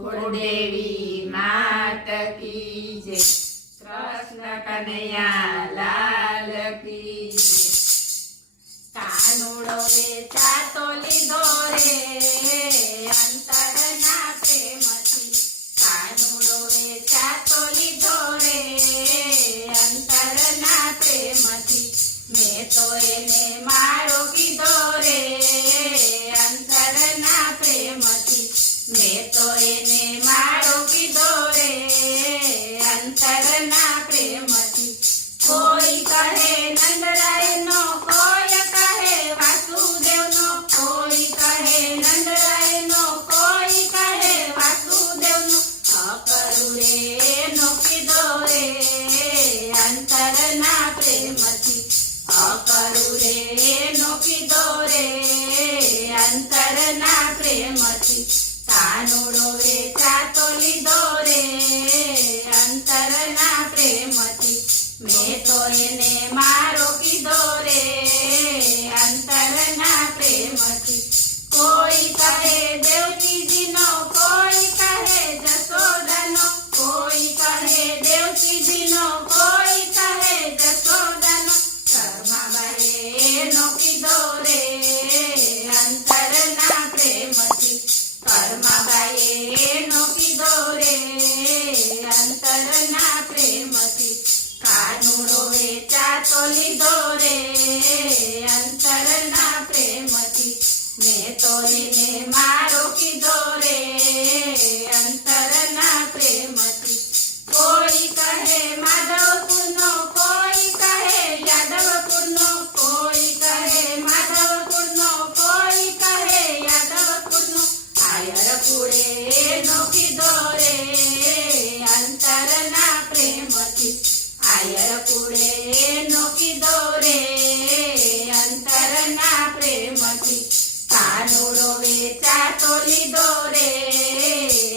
कुलदेवी मात की जय। कृष्ण कन्हैया लाल की जय। कानुडो वेचातो लीधो रे अंतरना प्रेमथी। कानुडो वेचातो लीधो रे अंतरना प्रेमथी। मैं तो एने मारो कीधो रे अंतरना प्रेमथी। मैं तो एने मारो कीधो रे अंतरना प्रेमथी। कोई कहे नंदराय नो, कोई कहे वासुदेव नो, कोई कहे नंदराय नो, कोई कहे वासुदेव नो। अकरु रे नो कीधो रे अंतरना प्रेमथी। अकरु रे नो कीधो रे अंतरना प्रेमथी। कानुडो वेचातो लीधो रे अंतरना प्रेमथी। मैं तो एने मारो कीधो रे अंतरना प्रेमथी। कोई कहे देवकीजी नो, कोई कहे जसोदा नो, कोई कहे देवकीजी नो, कोई कहे जसोदा नो। कर्माबाईए नो कीधो रे अंतरना प्रेमथी। कर्माबाईए नो कीधो रे अंतरना प्रेमथी। कानुडो वेचातो लीधो रे अंतरना प्रेमथी। मैं तो एने मारो कीधो रे अंतरना प्रेमथी। कोई कहे माधवपुर नो, कोई कहे यादवपुर नो, कोई कहे माधवपुर नो, कोई कहे यादवपुर नो। आयरपुरे नो कीधो रे अंतरना प्रेमथी। आयरपुरे नो कीधो रे अंतरना प्रेमथी। कानुडो वेचातो लीधो रे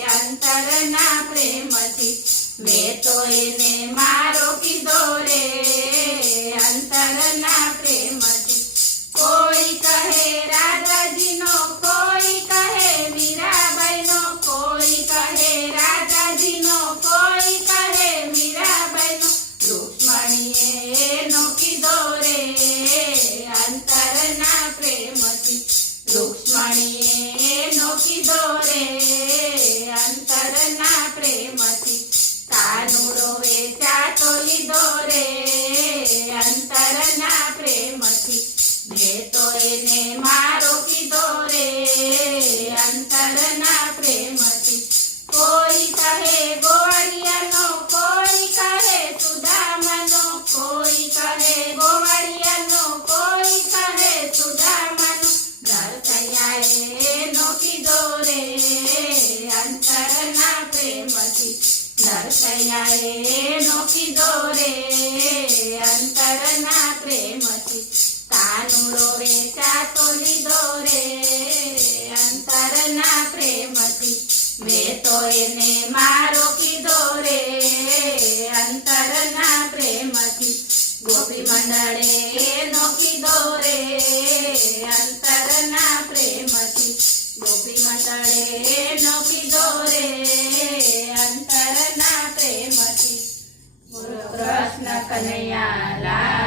अंतरना प्रेमथी। मैं तो एने मारो कीधो रे अंतरना प्रेमथी। कोई कहे राजाजी नो, कोई कहे मीराबाई नो, कोई कहे राजाजी नो, कोई कहे मीराबाई नो। रुक्मणीए नो कीधो रे अंतरना प्रेमथी। रुक्मणीए नो कीधो रे अंतरना प्रेमथी। कानुडो वेचातो लीधो रे अंतरना प्रेमथी। मैं तो एने मारो कीधो रे अंतरना प्रेमथी। कोई कहे गोवाड़िया नो, कोई कहे सुदामा नो, कोई कहे गोवाड़िया नो, कोई कहे सुदामा नो। नरसैयाए नो कीधो रे अंतरना प्रेमथी। नरसैयाए नो कीधो रे अंतरना प्रेमथी। कानुडो वेचातो लीधो रे अंतरना प्रेमथी। मैं तो एने मारो कीधो रे अंतरना प्रेमथी। गोपी मंडळे नो कीधो रे अंतरना प्रेमथी। गोपी मंडळे नो कीधो रे अंतरना प्रेमथी। बोलो कृष्ण कन्हैया लाल